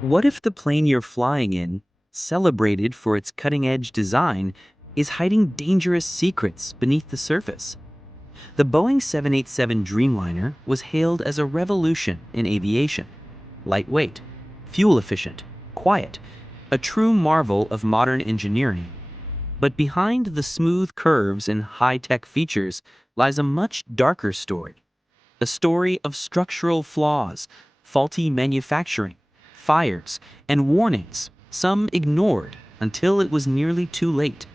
What if the plane you're flying in, celebrated for its cutting-edge design, is hiding dangerous secrets beneath the surface? The Boeing 787 Dreamliner was hailed as a revolution in aviation. Lightweight, fuel-efficient, quiet, a true marvel of modern engineering. But behind the smooth curves and high-tech features lies a much darker story. A story of structural flaws, faulty manufacturing, fires, and warnings, some ignored until it was nearly too late.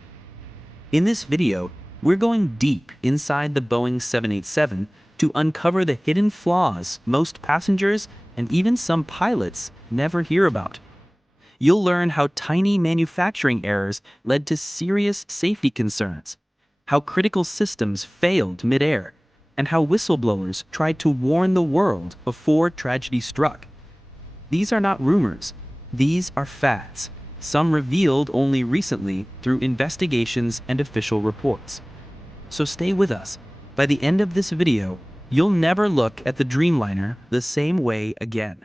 In this video, we're going deep inside the Boeing 787 to uncover the hidden flaws most passengers and even some pilots never hear about. You'll learn how tiny manufacturing errors led to serious safety concerns, how critical systems failed mid-air, and how whistleblowers tried to warn the world before tragedy struck. These are not rumors. These are facts, some revealed only recently through investigations and official reports. So stay with us. By the end of this video, you'll never look at the Dreamliner the same way again.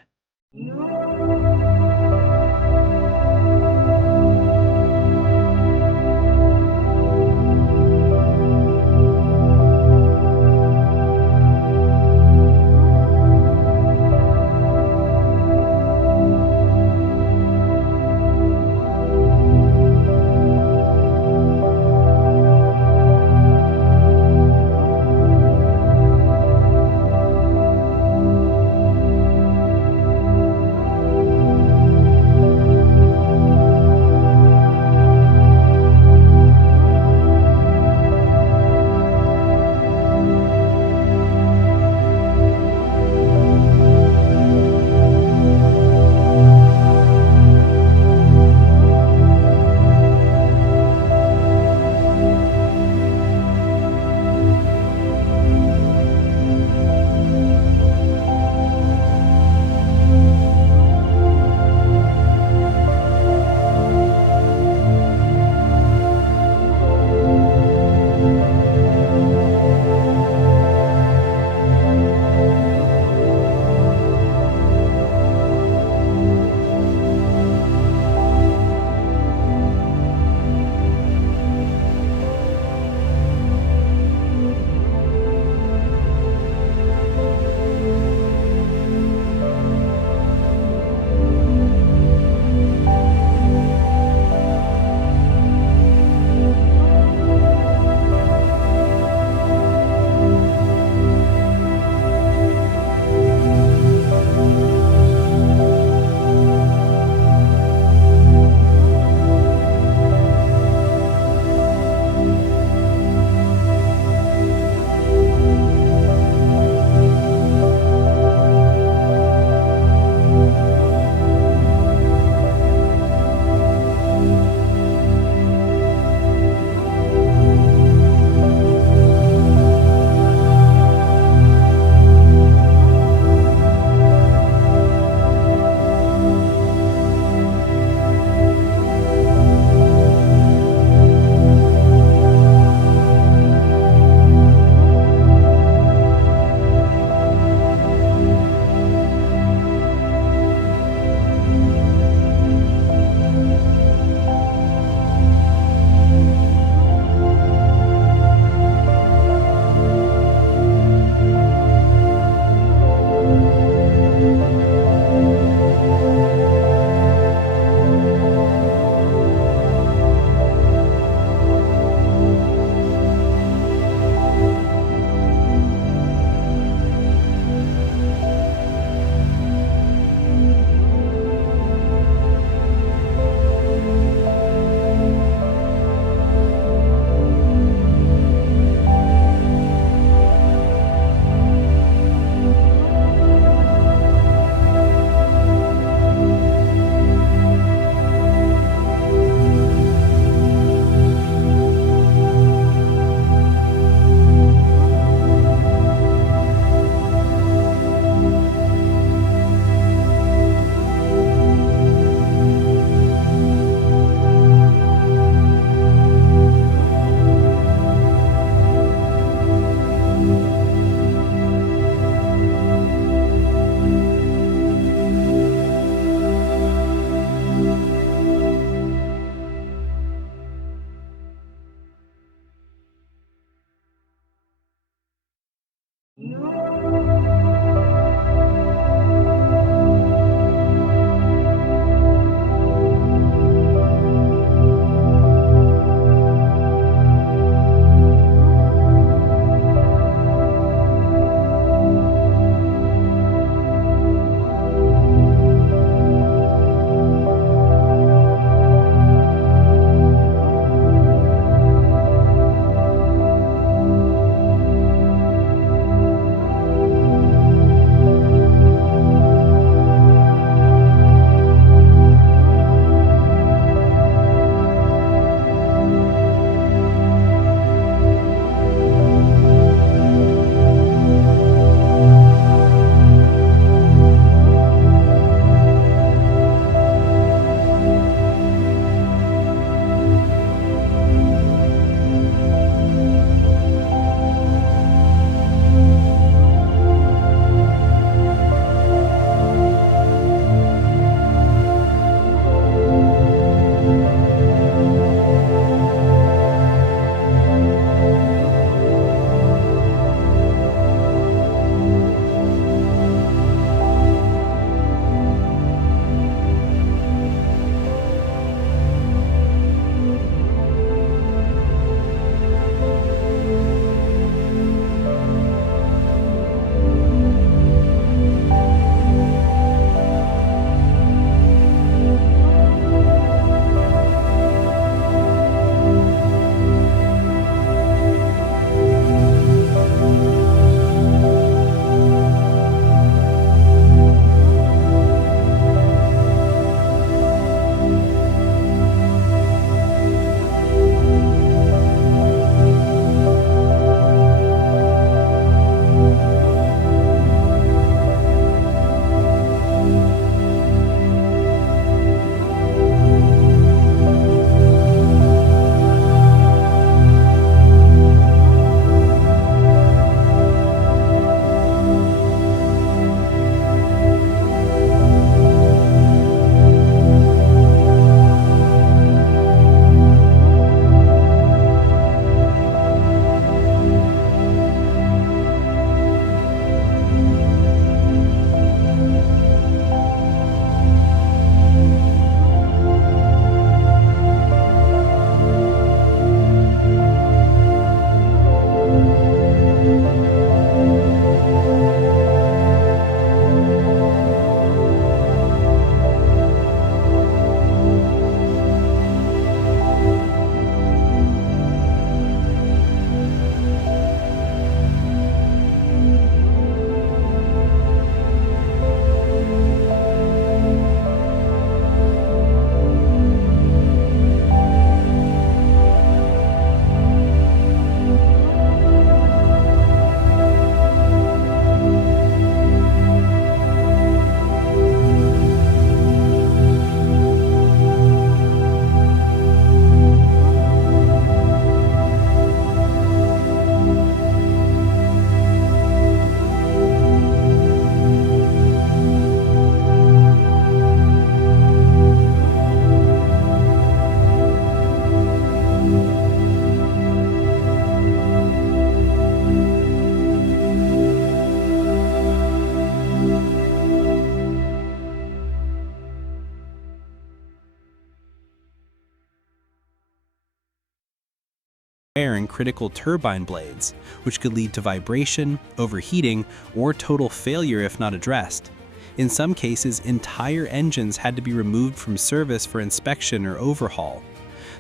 wear in critical turbine blades, which could lead to vibration, overheating, or total failure if not addressed. In some cases, entire engines had to be removed from service for inspection or overhaul.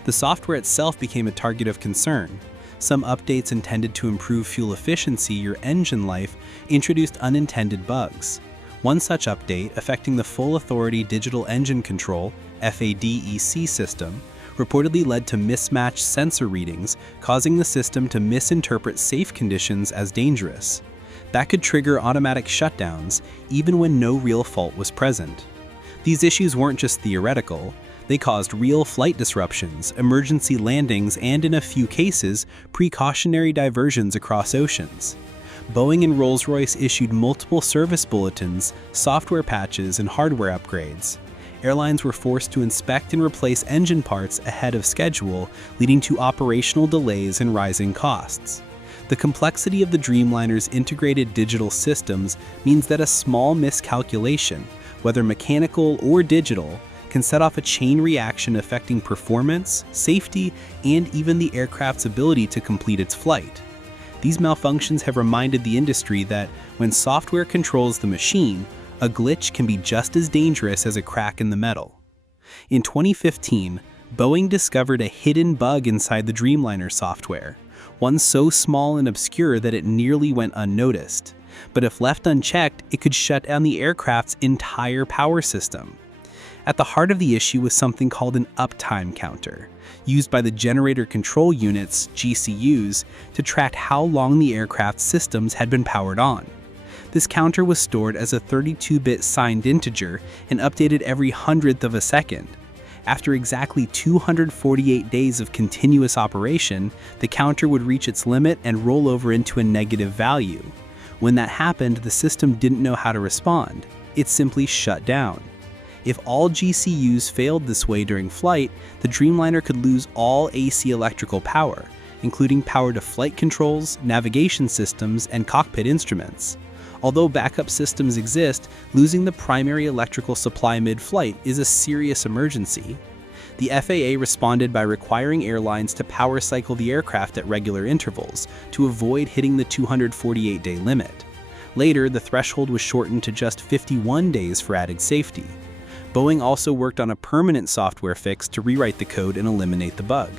The software itself became a target of concern. Some updates intended to improve fuel efficiency or engine life introduced unintended bugs. One such update, affecting the Full Authority Digital Engine Control (FADEC) system, reportedly led to mismatched sensor readings, causing the system to misinterpret safe conditions as dangerous. That could trigger automatic shutdowns, even when no real fault was present. These issues weren't just theoretical. They caused real flight disruptions, emergency landings, and in a few cases, precautionary diversions across oceans. Boeing and Rolls-Royce issued multiple service bulletins, software patches, and hardware upgrades. Airlines were forced to inspect and replace engine parts ahead of schedule, leading to operational delays and rising costs. The complexity of the Dreamliner's integrated digital systems means that a small miscalculation, whether mechanical or digital, can set off a chain reaction affecting performance, safety, and even the aircraft's ability to complete its flight. These malfunctions have reminded the industry that when software controls the machine, a glitch can be just as dangerous as a crack in the metal. In 2015, Boeing discovered a hidden bug inside the Dreamliner software, one so small and obscure that it nearly went unnoticed. But if left unchecked, it could shut down the aircraft's entire power system. At the heart of the issue was something called an uptime counter, used by the generator control units, GCUs, to track how long the aircraft's systems had been powered on. This counter was stored as a 32-bit signed integer and updated every hundredth of a second. After exactly 248 days of continuous operation, the counter would reach its limit and roll over into a negative value. When that happened, the system didn't know how to respond. It simply shut down. If all GCUs failed this way during flight, the Dreamliner could lose all AC electrical power, including power to flight controls, navigation systems, and cockpit instruments. Although backup systems exist, losing the primary electrical supply mid-flight is a serious emergency. The FAA responded by requiring airlines to power cycle the aircraft at regular intervals to avoid hitting the 248-day limit. Later, the threshold was shortened to just 51 days for added safety. Boeing also worked on a permanent software fix to rewrite the code and eliminate the bug.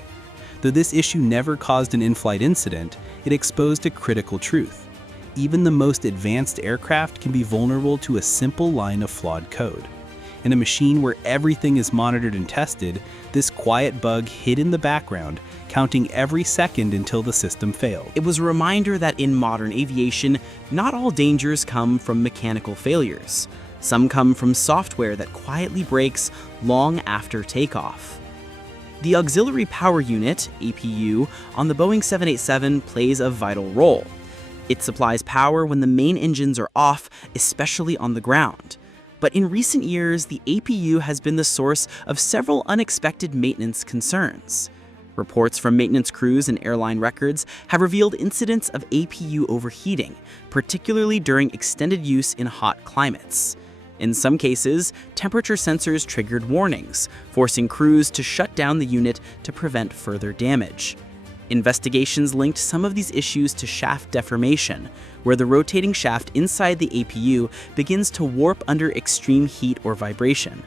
Though this issue never caused an in-flight incident, it exposed a critical truth. Even the most advanced aircraft can be vulnerable to a simple line of flawed code. In a machine where everything is monitored and tested, this quiet bug hid in the background, counting every second until the system failed. It was a reminder that in modern aviation, not all dangers come from mechanical failures. Some come from software that quietly breaks long after takeoff. The Auxiliary Power Unit, APU, on the Boeing 787 plays a vital role. It supplies power when the main engines are off, especially on the ground. But in recent years, the APU has been the source of several unexpected maintenance concerns. Reports from maintenance crews and airline records have revealed incidents of APU overheating, particularly during extended use in hot climates. In some cases, temperature sensors triggered warnings, forcing crews to shut down the unit to prevent further damage. Investigations linked some of these issues to shaft deformation, where the rotating shaft inside the APU begins to warp under extreme heat or vibration.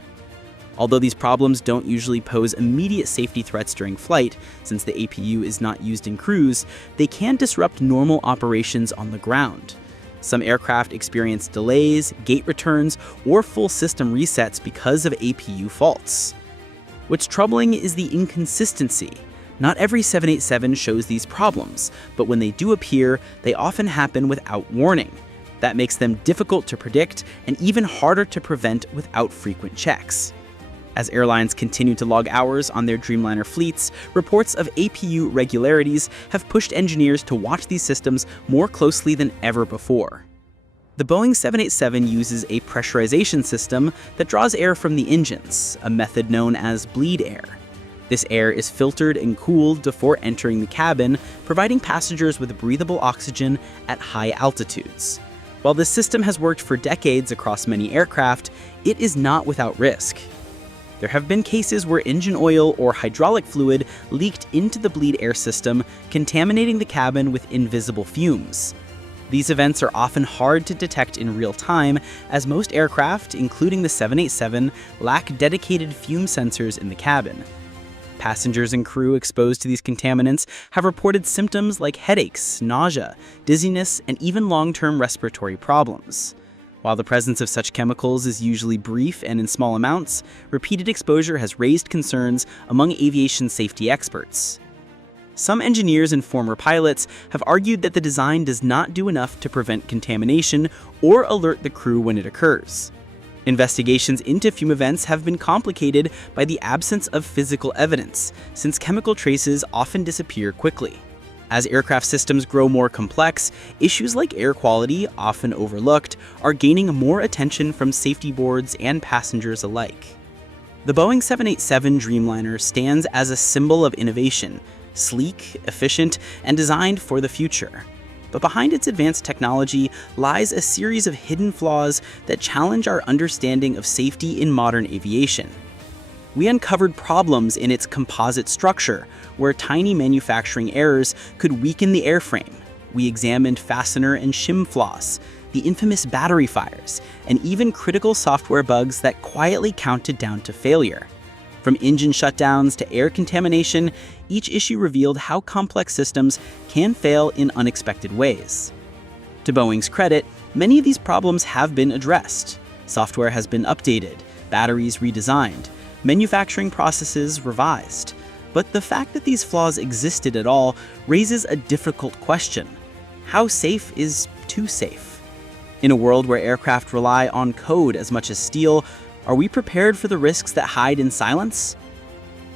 Although these problems don't usually pose immediate safety threats during flight, since the APU is not used in cruise, they can disrupt normal operations on the ground. Some aircraft experience delays, gate returns, or full system resets because of APU faults. What's troubling is the inconsistency. Not every 787 shows these problems, but when they do appear, they often happen without warning. That makes them difficult to predict and even harder to prevent without frequent checks. As airlines continue to log hours on their Dreamliner fleets, reports of APU regularities have pushed engineers to watch these systems more closely than ever before. The Boeing 787 uses a pressurization system that draws air from the engines, a method known as bleed air. This air is filtered and cooled before entering the cabin, providing passengers with breathable oxygen at high altitudes. While this system has worked for decades across many aircraft, it is not without risk. There have been cases where engine oil or hydraulic fluid leaked into the bleed air system, contaminating the cabin with invisible fumes. These events are often hard to detect in real time, as most aircraft, including the 787, lack dedicated fume sensors in the cabin. Passengers and crew exposed to these contaminants have reported symptoms like headaches, nausea, dizziness, and even long-term respiratory problems. While the presence of such chemicals is usually brief and in small amounts, repeated exposure has raised concerns among aviation safety experts. Some engineers and former pilots have argued that the design does not do enough to prevent contamination or alert the crew when it occurs. Investigations into fume events have been complicated by the absence of physical evidence, since chemical traces often disappear quickly. As aircraft systems grow more complex, issues like air quality, often overlooked, are gaining more attention from safety boards and passengers alike. The Boeing 787 Dreamliner stands as a symbol of innovation, sleek, efficient, and designed for the future. but behind its advanced technology lies a series of hidden flaws that challenge our understanding of safety in modern aviation. We uncovered problems in its composite structure, where tiny manufacturing errors could weaken the airframe. We examined fastener and shim flaws, the infamous battery fires, and even critical software bugs that quietly counted down to failure. From engine shutdowns to air contamination, each issue revealed how complex systems can fail in unexpected ways. To Boeing's credit, many of these problems have been addressed. Software has been updated, batteries redesigned, manufacturing processes revised. But the fact that these flaws existed at all raises a difficult question. How safe is too safe? In a world where aircraft rely on code as much as steel, are we prepared for the risks that hide in silence?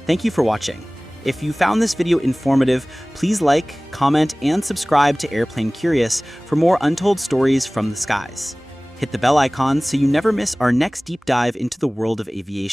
Thank you for watching. If you found this video informative, please like, comment, and subscribe to Airplane Curious for more untold stories from the skies. Hit the bell icon so you never miss our next deep dive into the world of aviation.